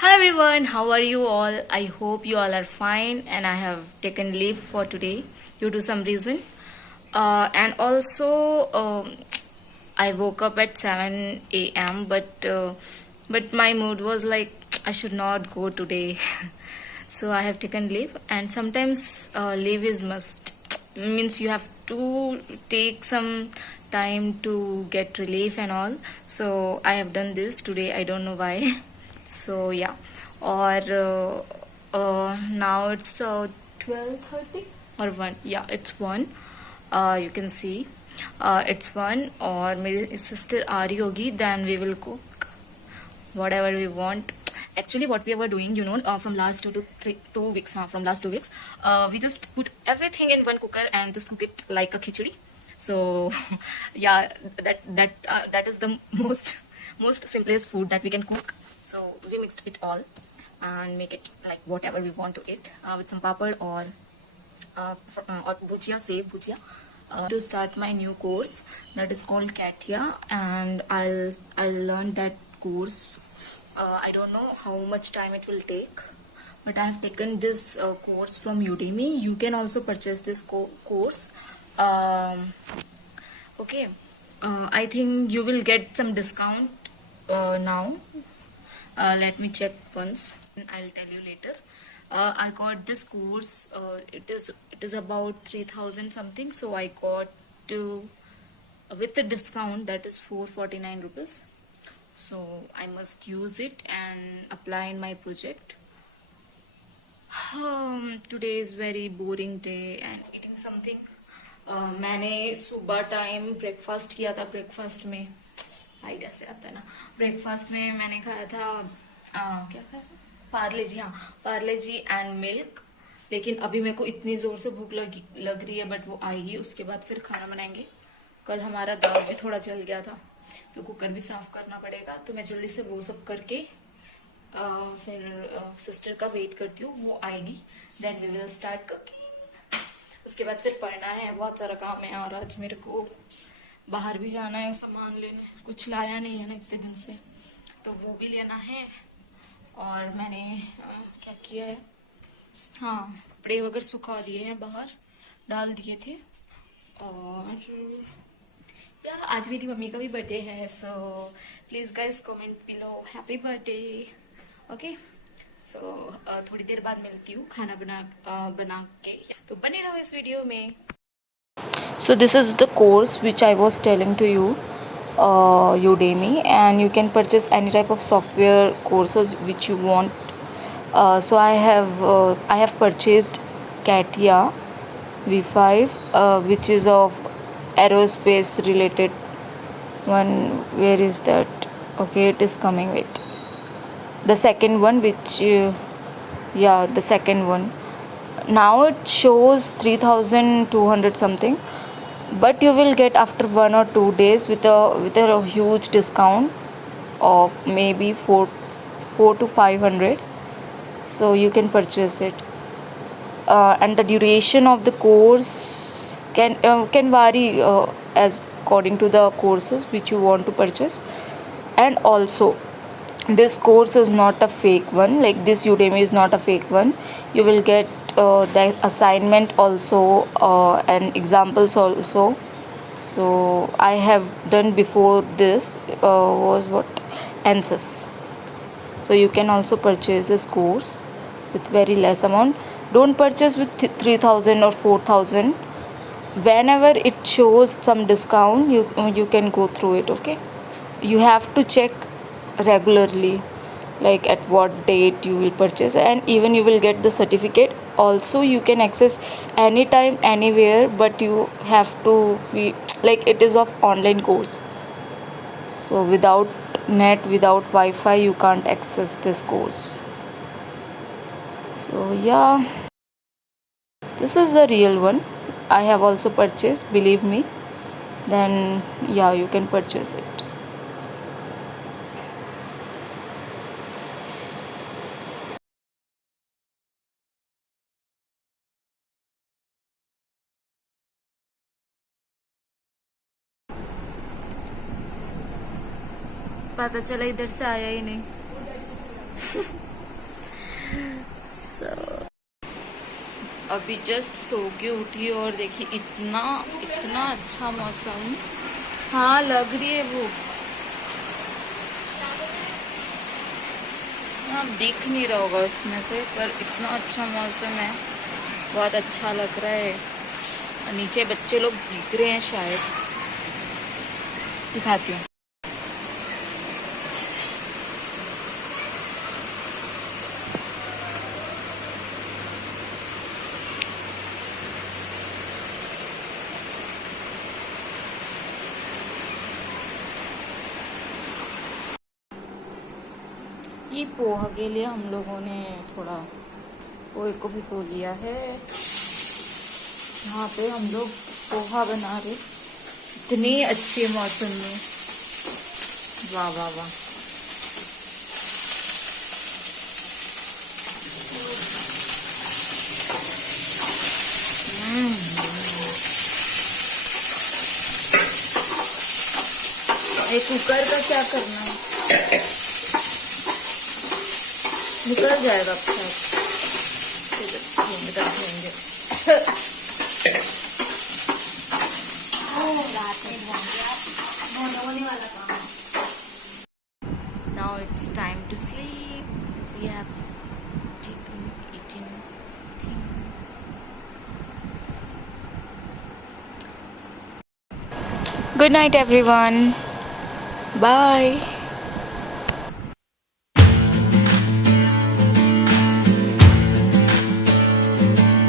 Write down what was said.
Hi everyone, how are you all? I hope you all are fine and I have taken leave for today due to some reason. And also, I woke up at 7 a.m. But my mood was like I should not go today, so I have taken leave. And sometimes leave is must means you have to take some time to get relief and all. So I have done this today. I don't know why. So yeah, or now it's 12:30 or 1. Yeah, it's 1. You can see it's 1 or मेरी sister आ रही होगी, then we will cook whatever we want. Actually what we were doing, from last 2 weeks, from last 2 weeks, we just put everything in one cooker and just cook it like a khichdi. So yeah, that is the most simplest food that we can cook. So we mixed it all and make it like whatever we want to eat, with some papad or bhujia, save bhujia. To start my new course that is called Catia, and I'll learn that course. I don't know how much time it will take, but I have taken this course from Udemy. You can also purchase this course. Okay, I think you will get some discount now. Let me check once. I'll tell you later. I got this course. It is about 3,000 something. So I got to with the discount that is 449 rupees. So I must use it and apply in my project. Today is very boring day and eating something. मैंने सुबह time breakfast किया था. Breakfast में idea से आता है ना. Breakfast में मैंने खाया था क्या खाया था, पार्ले जी. हाँ, पार्ले जी एंड मिल्क. लेकिन अभी मेरे को इतनी जोर से भूख लग रही है, बट वो आएगी उसके बाद फिर खाना बनाएंगे. कल हमारा दाल भी थोड़ा जल गया था, तो कुकर भी साफ करना पड़ेगा. तो मैं जल्दी से वो सब करके फिर सिस्टर का वेट करती हूँ, वो आएगी, then we will start cooking. उसके बाद फिर पढ़ना है, बहुत सारा काम है. और आज मेरे को बाहर भी जाना है सामान लेने, कुछ लाया नहीं है ना इतने दिन से, तो वो भी लेना है. और मैंने क्या किया है, हाँ, कपड़े वगैरह सुखा दिए हैं, बाहर डाल दिए थे. और यार आज मेरी मम्मी का भी बर्थडे है, so please guys comment below happy birthday. Okay, so थोड़ी देर बाद मिलती हूँ खाना बना के, तो बने रहो इस वीडियो में. So this is the course which I was telling to you, Udemy, and you can purchase any type of software courses which you want. So I have purchased Catia V5, which is of aerospace related one. Where is that? Okay, it is coming with the second one, which yeah, the second one. Now it shows 3,200 something, but you will get after 1 or 2 days with a huge discount of maybe 4 to 500. So you can purchase it, and the duration of the course can vary as according to the courses which you want to purchase. And also this course is not a fake one, like this Udemy is not a fake one. You will get the assignment also, and examples also. So I have done before this was what, ANSYS. So you can also purchase this course with very less amount. Don't purchase with 3,000 or 4,000. Whenever it shows some discount, you can go through it. Okay, you have to check regularly, like at what date you will purchase, and even you will get the certificate also. You can access anytime anywhere, but you have to be like, it is of online course, so without net, without Wi-Fi, you can't access this course. So yeah, this is the real one. I have also purchased, believe me. Then yeah, you can purchase it. पता चला इधर से आया ही नहीं. अभी just so के उठी और देखिए इतना इतना अच्छा मौसम। हाँ लग रही है वो, हाँ दिख नहीं रहा होगा उसमें से, पर इतना अच्छा मौसम है, बहुत अच्छा लग रहा है। और नीचे बच्चे लोग भीग रहे हैं शायद, दिखाती हूँ। ये पोहा के लिए हम लोगों ने थोड़ा पोहे को भिगो लिया है। यहाँ पे हम लोग पोहा बना रहे, इतनी अच्छी मौसम में, वाह वाह वाह। ये कुकर का क्या करना है, निकल जाएगा अब रखेंगे। Now it's time to sleep. We have eaten thing. Good night everyone. Bye.